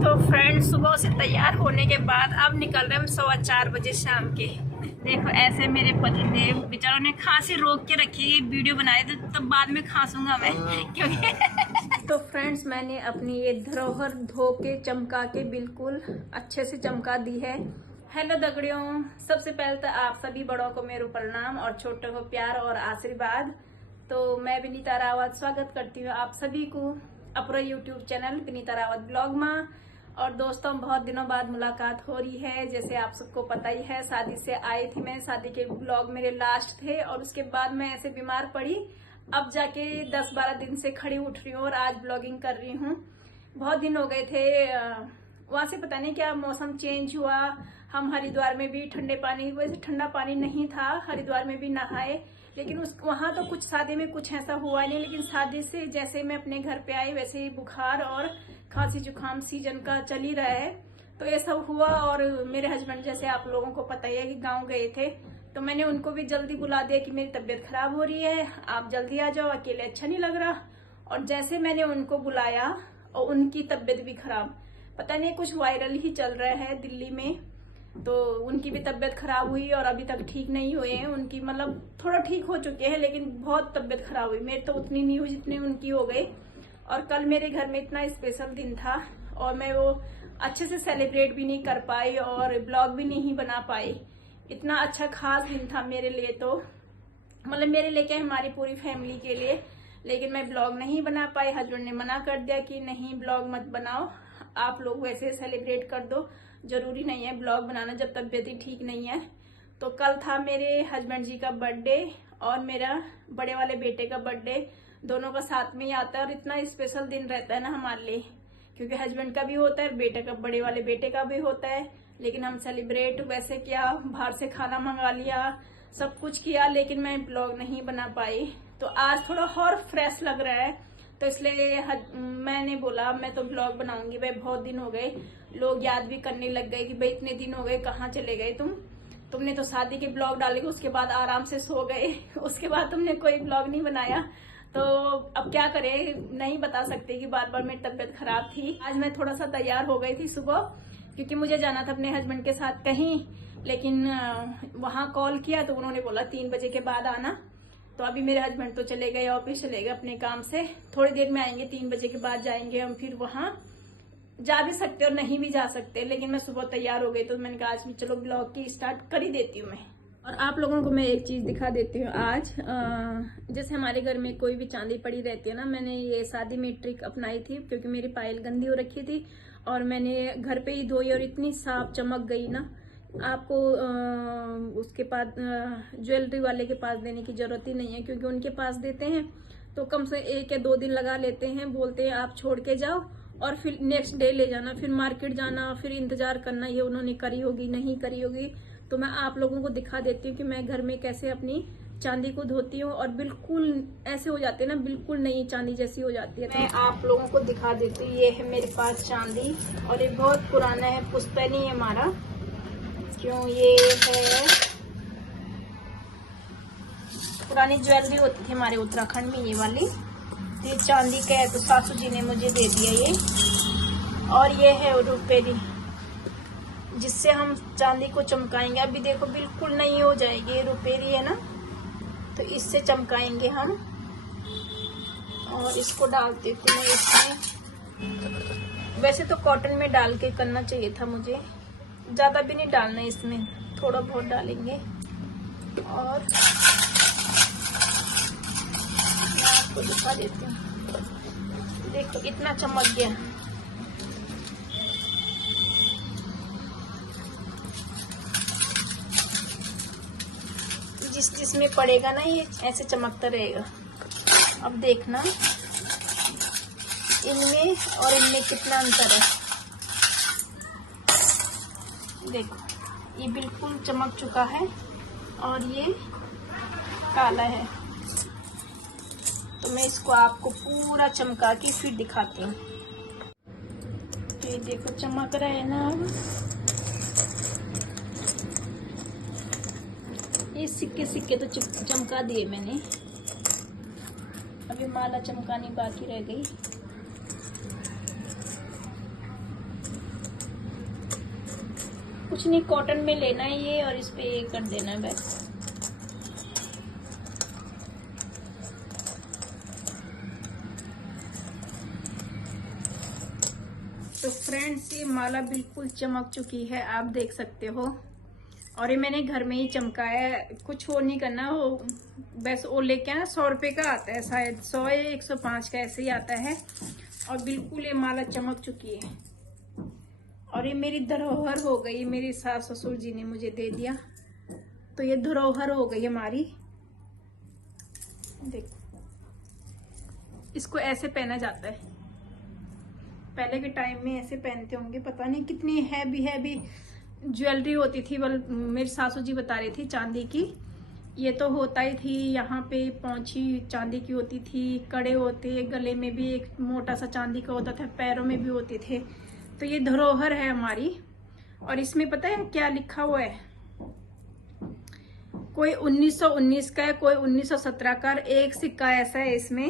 तो फ्रेंड्स सुबह से तैयार होने के बाद अब निकल रहे हम 4:15 बजे शाम के। देखो ऐसे मेरे पतिदेव बेचारों ने खांसी रोक के रखी है, वीडियो बनाए तो तब बाद में खांसूंगा मैं क्योंकि तो फ्रेंड्स मैंने अपनी ये धरोहर धो के चमका के बिल्कुल अच्छे से चमका दी है। हेलो दगड़ियों, सबसे पहले तो आप सभी बड़ों को मेरा प्रणाम और छोटों को प्यार और आशीर्वाद। तो मैं विनीता रावत स्वागत करती हूँ आप सभी को अपना YouTube channel Vinita Rawat blog में। और दोस्तों बहुत दिनों बाद मुलाकात हो रही है। जैसे आप सबको पता ही है, शादी से आई थी मैं, शादी के ब्लॉग मेरे लास्ट थे और उसके बाद मैं ऐसे बीमार पड़ी। अब जाके 10-12 दिन से खड़ी उठ रही हूँ और आज ब्लॉगिंग कर रही हूँ। बहुत दिन हो गए थे, वहां से पता नहीं क्या मौसम चेंज हुआ। हम हरिद्वार में भी ठंडे पानी, वैसे ठंडा पानी नहीं था, हरिद्वार में भी नहाए, लेकिन वहां तो कुछ शादी में कुछ ऐसा हुआ नहीं। लेकिन शादी से जैसे मैं अपने घर पे आई वैसे ही बुखार और खांसी जुकाम सीजन का चल ही रहा है, तो ये सब हुआ। और मेरे हस्बैंड जैसे आप लोगों को पता ही है कि गांव गए थे, तो मैंने उनको भी जल्दी बुला दिया कि मेरी तबीयत खराब हो रही है, आप जल्दी आ जाओ, अकेले अच्छा नहीं लग रहा। और जैसे मैंने उनको बुलाया और उनकी तबीयत भी खराब, पता नहीं कुछ वायरल ही चल रहा है दिल्ली में, तो उनकी भी तबीयत खराब हुई और अभी तक ठीक नहीं हुए हैं। उनकी मतलब थोड़ा ठीक हो चुके हैं लेकिन बहुत तबीयत खराब हुई। मेरी तो उतनी नहीं हुई जितनी उनकी हो गई। और कल मेरे घर में इतना स्पेशल दिन था और मैं वो अच्छे से सेलिब्रेट भी नहीं कर पाई और ब्लॉग भी नहीं बना पाई। इतना अच्छा खास दिन था मेरे लिए, तो मतलब मेरे लिए क्या, हमारी पूरी फैमिली के लिए। लेकिन मैं ब्लॉग नहीं बना पाई। हस्बैंड ने मना कर दिया कि नहीं ब्लॉग मत बनाओ, आप लोग वैसे सेलिब्रेट कर दो, जरूरी नहीं है ब्लॉग बनाना जब तबीयत ही ठीक नहीं है। तो कल था मेरे हस्बैंड जी का बर्थडे और मेरा बड़े वाले बेटे का बर्थडे, दोनों का साथ में ही आता है। और इतना स्पेशल दिन रहता है ना हमारे लिए, क्योंकि हस्बैंड का भी होता है, बेटे का, बड़े वाले बेटे का भी होता है। लेकिन हम सेलिब्रेट वैसे किया, बाहर से खाना मंगा लिया, सब कुछ किया, लेकिन मैं ब्लॉग नहीं बना पाई। तो आज थोड़ा और फ्रेश लग रहा है, तो इसलिए मैंने बोला मैं तो ब्लॉग बनाऊंगी। भाई बहुत दिन हो गए, लोग याद भी करने लग गए कि भाई इतने दिन हो गए कहाँ चले गए तुमने तो शादी के ब्लॉग डाले, उसके बाद आराम से सो गए उसके बाद तुमने कोई ब्लॉग नहीं बनाया। तो अब क्या करें, नहीं बता सकते कि बार बार मेरी तबीयत खराब थी। आज मैं थोड़ा सा तैयार हो गई थी सुबह, क्योंकि मुझे जाना था अपने हस्बैंड के साथ कहीं, लेकिन वहां कॉल किया तो उन्होंने बोला 3 बजे के बाद आना। तो अभी मेरे हस्बैंड तो चले गए ऑफिस, चले गए अपने काम से, थोड़ी देर में आएंगे, 3 बजे के बाद जाएंगे हम। फिर वहां जा भी सकते और नहीं भी जा सकते, लेकिन मैं सुबह तैयार हो गई तो मैंने कहा आज भी चलो ब्लॉग की स्टार्ट कर ही देती हूँ मैं। और आप लोगों को मैं एक चीज दिखा देती हूँ आज। जैसे हमारे घर में कोई भी चांदी पड़ी रहती है ना, मैंने ये शादी में ट्रिक अपनाई थी, क्योंकि मेरी पायल गंदी हो रखी थी और मैंने घर पे ही धोई और इतनी साफ चमक गई ना। आपको उसके पास ज्वेलरी वाले के पास देने की जरूरत ही नहीं है, क्योंकि उनके पास देते हैं तो कम से 1 या 2 दिन लगा लेते हैं, बोलते हैं आप छोड़ के जाओ और फिर नेक्स्ट डे ले जाना, फिर मार्केट जाना, फिर इंतजार करना, ये उन्होंने करी होगी नहीं करी होगी। तो मैं आप लोगों को दिखा देती हूँ कि मैं घर में कैसे अपनी चांदी को धोती हूँ और बिल्कुल ऐसे हो जाते हैं ना, बिल्कुल नई चांदी जैसी हो जाती है। तो मैं आप लोगों को दिखा देती हूँ। ये है मेरे पास चांदी और ये बहुत पुराना है, पुश्तैनी है हमारा। क्यों, ये है पुरानी ज्वेलरी होती थी हमारे उत्तराखंड में, ये वाली। ये चांदी का है, तो सासू जी ने मुझे दे दिया ये। और ये है रुपेरी, जिससे हम चांदी को चमकाएंगे। अभी देखो बिल्कुल नई हो जाएगी, ये रुपेरी है ना, तो इससे चमकाएंगे हम। और इसको डाल देती हूँ इसमें। वैसे तो कॉटन में डाल के करना चाहिए था मुझे, ज्यादा भी नहीं डालना इसमें, थोड़ा बहुत डालेंगे। और मैं आपको दिखा देती हूँ, देखो इतना चमक गया। जिसमें पड़ेगा ना ये ऐसे चमकता रहेगा। अब देखना इनमें और इनमें कितना अंतर है। देखो ये बिल्कुल चमक चुका है और ये काला है। तो मैं इसको आपको पूरा चमका के फिर दिखाती हूँ। ये देखो चमक रहा है ना। अब ये सिक्के तो चमका दिए मैंने, अभी माला चमकानी बाकी रह गई। कुछ नहीं, कॉटन में लेना है ये और इस पे ये कर देना है बस। तो फ्रेंड्स ये माला बिल्कुल चमक चुकी है, आप देख सकते हो। और ये मैंने घर में ही चमकाया है, कुछ और नहीं करना। वो बस वो लेके आना, 100 रुपये का आता है शायद, 100 या 105 का ऐसे ही आता है। और बिल्कुल ये माला चमक चुकी है और ये मेरी धरोहर हो गई, मेरी सास ससुर जी ने मुझे दे दिया, तो ये धरोहर हो गई हमारी। देखो इसको ऐसे पहना जाता है, पहले के टाइम में ऐसे पहनते होंगे, पता नहीं कितनी हैवी ज्वेलरी होती थी। मेरी सासू जी बता रही थी चांदी की, ये तो होता ही थी। यहाँ पे पौंछी चांदी की होती थी, कड़े होते, गले में भी एक मोटा सा चांदी का होता था, पैरों में भी होते थे। तो ये धरोहर है हमारी। और इसमें पता है क्या लिखा हुआ है, कोई 1919 का है, कोई 1917 का, एक सिक्का ऐसा है इसमें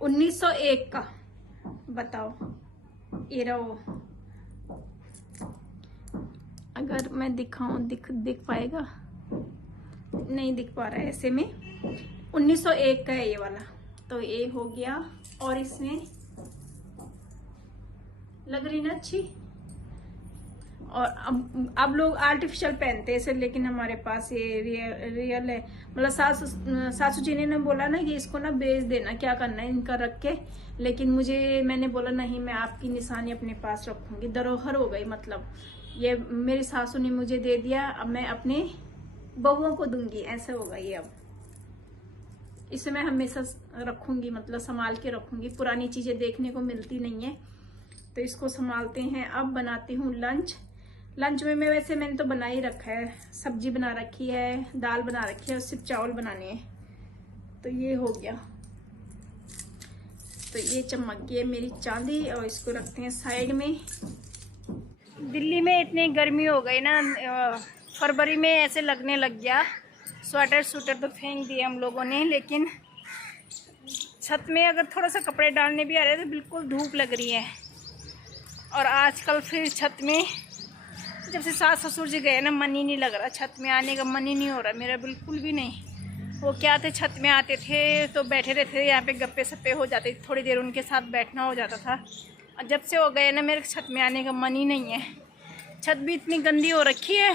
1901 का। बताओ ये रहो, अगर मैं दिखाऊं दिख पाएगा, नहीं दिख पा रहा है ऐसे में। 1901 का है ये वाला, तो ये हो गया। और इसमें लग रही ना अच्छी। और अब लोग आर्टिफिशियल पहनते हैं इसे, लेकिन हमारे पास ये रियल है। मतलब सासू जी ने बोला ना कि इसको ना बेच देना, क्या करना है इनका रख के, लेकिन मैंने बोला नहीं, मैं आपकी निशानी अपने पास रखूंगी। धरोहर हो गई, मतलब ये मेरी सासू ने मुझे दे दिया, अब मैं अपने बहुओं को दूंगी, ऐसे होगा ये। अब इसे मैं हमेशा रखूंगी, मतलब संभाल के रखूंगी। पुरानी चीजें देखने को मिलती नहीं है, तो इसको संभालते हैं। अब बनाती हूँ लंच में मैंने तो बना ही रखा है, सब्जी बना रखी है, दाल बना रखी है और सिर्फ चावल बनाने हैं। तो ये हो गया। तो ये चमक गई है मेरी चांदी, और इसको रखते हैं साइड में। दिल्ली में इतनी गर्मी हो गई ना, फरवरी में ऐसे लगने लग गया। स्वेटर तो फेंक दिए हम लोगों ने, लेकिन छत में अगर थोड़ा सा कपड़े डालने भी आ रहे हैं तो बिल्कुल धूप लग रही है। और आजकल फिर छत में जब से सास ससुर जी गए ना, मन ही नहीं लग रहा, छत में आने का मन ही नहीं हो रहा मेरा, बिल्कुल भी नहीं। वो क्या थे, छत में आते थे तो बैठे रहते थे, यहाँ पे गप्पे सप्पे हो जाते थे, थोड़ी देर उनके साथ बैठना हो जाता था। और जब से वो गए ना, मेरे छत में आने का मन ही नहीं है। छत भी इतनी गंदी हो रखी है,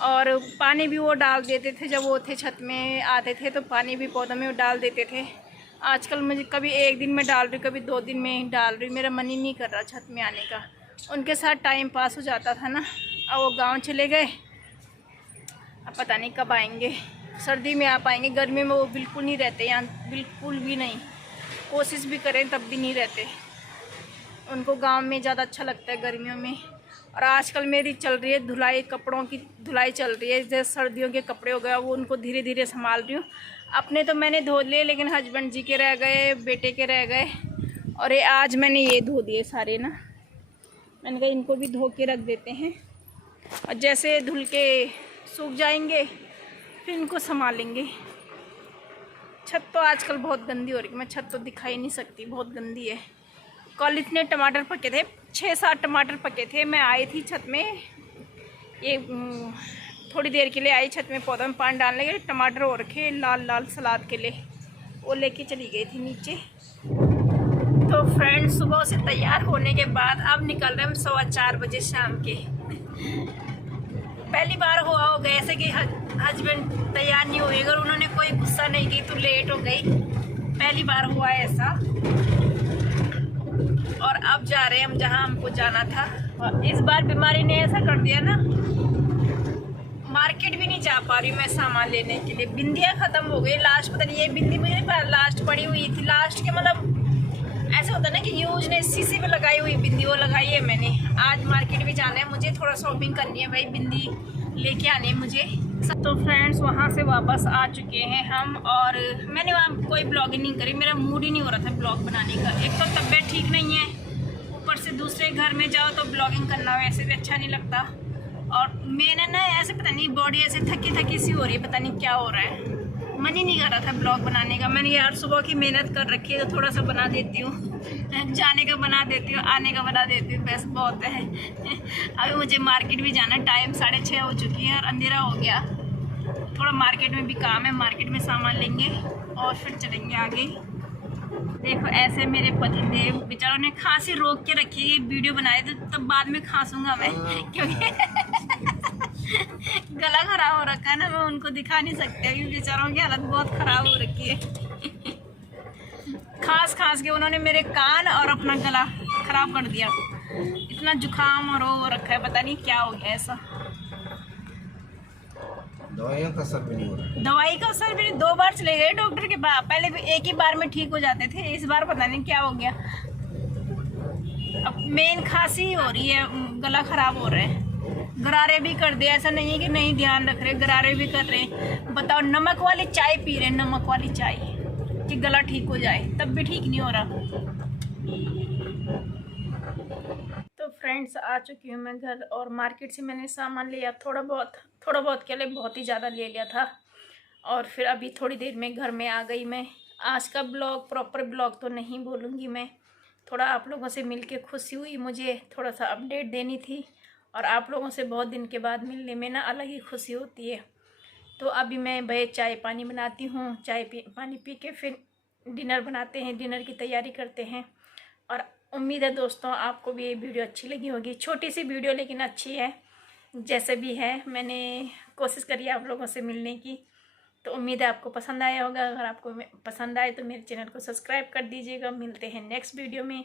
और पानी भी वो डाल देते थे, जब वो थे छत में आते थे तो पानी भी पौधों में डाल देते थे। आजकल मुझे कभी एक दिन में डाल रही, कभी 2 दिन में डाल रही, मेरा मन ही नहीं कर रहा छत में आने का। उनके साथ टाइम पास हो जाता था ना। अब वो गांव चले गए, अब पता नहीं कब आएंगे, सर्दी में आ पाएंगे, गर्मी में वो बिल्कुल नहीं रहते यहाँ, बिल्कुल भी नहीं। कोशिश भी करें तब भी नहीं रहते, उनको गांव में ज़्यादा अच्छा लगता है गर्मियों में। और आजकल मेरी चल रही है धुलाई, कपड़ों की धुलाई चल रही है। जैसे सर्दियों के कपड़े हो गए, वो उनको धीरे धीरे संभाल रही हूँ। अपने तो मैंने धो लिए, लेकिन हस्बैंड जी के रह गए, बेटे के रह गए, और ये आज मैंने ये धो दिए सारे ना। मैंने कहा इनको भी धो के रख देते हैं, और जैसे धुल के सूख जाएंगे फिर इनको संभालेंगे। छत तो आजकल बहुत गंदी हो रही है, मैं छत तो दिखाई नहीं सकती, बहुत गंदी है। कल इतने टमाटर पके थे, 6-7 टमाटर पके थे। मैं आई थी छत में, ये थोड़ी देर के लिए आई छत में पौधा में पानी डालने के लिए। टमाटर हो रखे लाल सलाद के लिए, वो लेके चली गई थी नीचे। तो फ्रेंड्स सुबह से तैयार होने के बाद अब निकल रहे हम 4:15 बजे शाम के। पहली बार हुआ होगा ऐसे कि हस्बैंड तैयार नहीं हुए, अगर उन्होंने कोई गुस्सा नहीं की तो लेट हो गई, पहली बार हुआ है ऐसा। और अब जा रहे हैं हम जहाँ हमको जाना था। और इस बार बीमारी ने ऐसा कर दिया ना, मार्केट भी नहीं जा पा रही मैं सामान लेने के लिए। बिंदियाँ ख़त्म हो गई लास्ट, पता नहीं ये बिंदी मुझे लास्ट पड़ी हुई थी, लास्ट के मतलब ऐसा होता है ना कि यूज ने शीशे पे लगाई हुई बिंदी, वो लगाई है मैंने। आज मार्केट भी जाना है मुझे, थोड़ा शॉपिंग करनी है भाई, बिंदी लेके आनी है मुझे। तो फ्रेंड्स वहाँ से वापस आ चुके हैं हम, और मैंने वहाँ कोई ब्लॉगिंग नहीं करी, मेरा मूड ही नहीं हो रहा था ब्लॉग बनाने का। एक तो तबीयत ठीक नहीं है, ऊपर से दूसरे घर में जाओ तो ब्लॉगिंग करना वैसे भी अच्छा नहीं लगता। और मैंने ना ऐसे पता नहीं बॉडी ऐसे थकी सी हो रही है, पता नहीं क्या हो रहा है, मन ही नहीं कर रहा था ब्लॉग बनाने का। मैंने यार सुबह की मेहनत कर रखी है तो थोड़ा सा बना देती हूँ। जाने का बना देती हूँ, आने का बना देती हूँ, बस बहुत है। अभी मुझे मार्केट भी जाना, टाइम 6:30 हो चुकी है और अंधेरा हो गया। थोड़ा मार्केट में भी काम है, मार्केट में सामान लेंगे और फिर चलेंगे आगे। देखो ऐसे मेरे पति देव बेचारों ने खांसी रोक के रखी है, वीडियो बनाए तो तब बाद में खांसूंगा मैं, क्योंकि गला खराब हो रखा है ना, मैं उनको दिखा नहीं सकती क्योंकि बेचारों की हालत बहुत खराब हो रखी है। खांस खांस के उन्होंने मेरे कान और अपना गला खराब कर दिया, इतना जुकाम और हो रखा है, पता नहीं क्या हो गया ऐसा। दवाइयों का असर भी नहीं हो रहा। दवाई का असर भी 2 बार चले गए डॉक्टर के पास, पहले भी एक ही बार में ठीक हो जाते थे, इस बार पता नहीं क्या हो गया। अब मेन खांसी हो रही है, गला खराब हो रहा है, गरारे भी कर दे, ऐसा नहीं है कि नहीं ध्यान रख रहे, गरारे भी कर रहे। बताओ, नमक वाली चाय पी रहे, नमक वाली चाय कि गला ठीक हो जाए, तब भी ठीक नहीं हो रहा। तो फ्रेंड्स आ चुकी हूँ मैं घर, और मार्केट से मैंने सामान लिया थोड़ा बहुत के लिए, बहुत ही ज़्यादा ले लिया था। और फिर अभी थोड़ी देर में घर में आ गई मैं। आज का ब्लॉग प्रॉपर ब्लॉग तो नहीं बोलूँगी मैं, थोड़ा आप लोगों से मिलके खुशी हुई, मुझे थोड़ा सा अपडेट देनी थी, और आप लोगों से बहुत दिन के बाद मिलने में ना अलग ही खुशी होती है। तो अभी मैं भाई चाय पानी बनाती हूँ, पानी पी के फिर डिनर बनाते हैं, डिनर की तैयारी करते हैं। और उम्मीद है दोस्तों आपको भी ये वीडियो अच्छी लगी होगी, छोटी सी वीडियो लेकिन अच्छी है। जैसे भी है मैंने कोशिश करी है आप लोगों से मिलने की, तो उम्मीद है आपको पसंद आया होगा। अगर आपको पसंद आए तो मेरे चैनल को सब्सक्राइब कर दीजिएगा। मिलते हैं नेक्स्ट वीडियो में।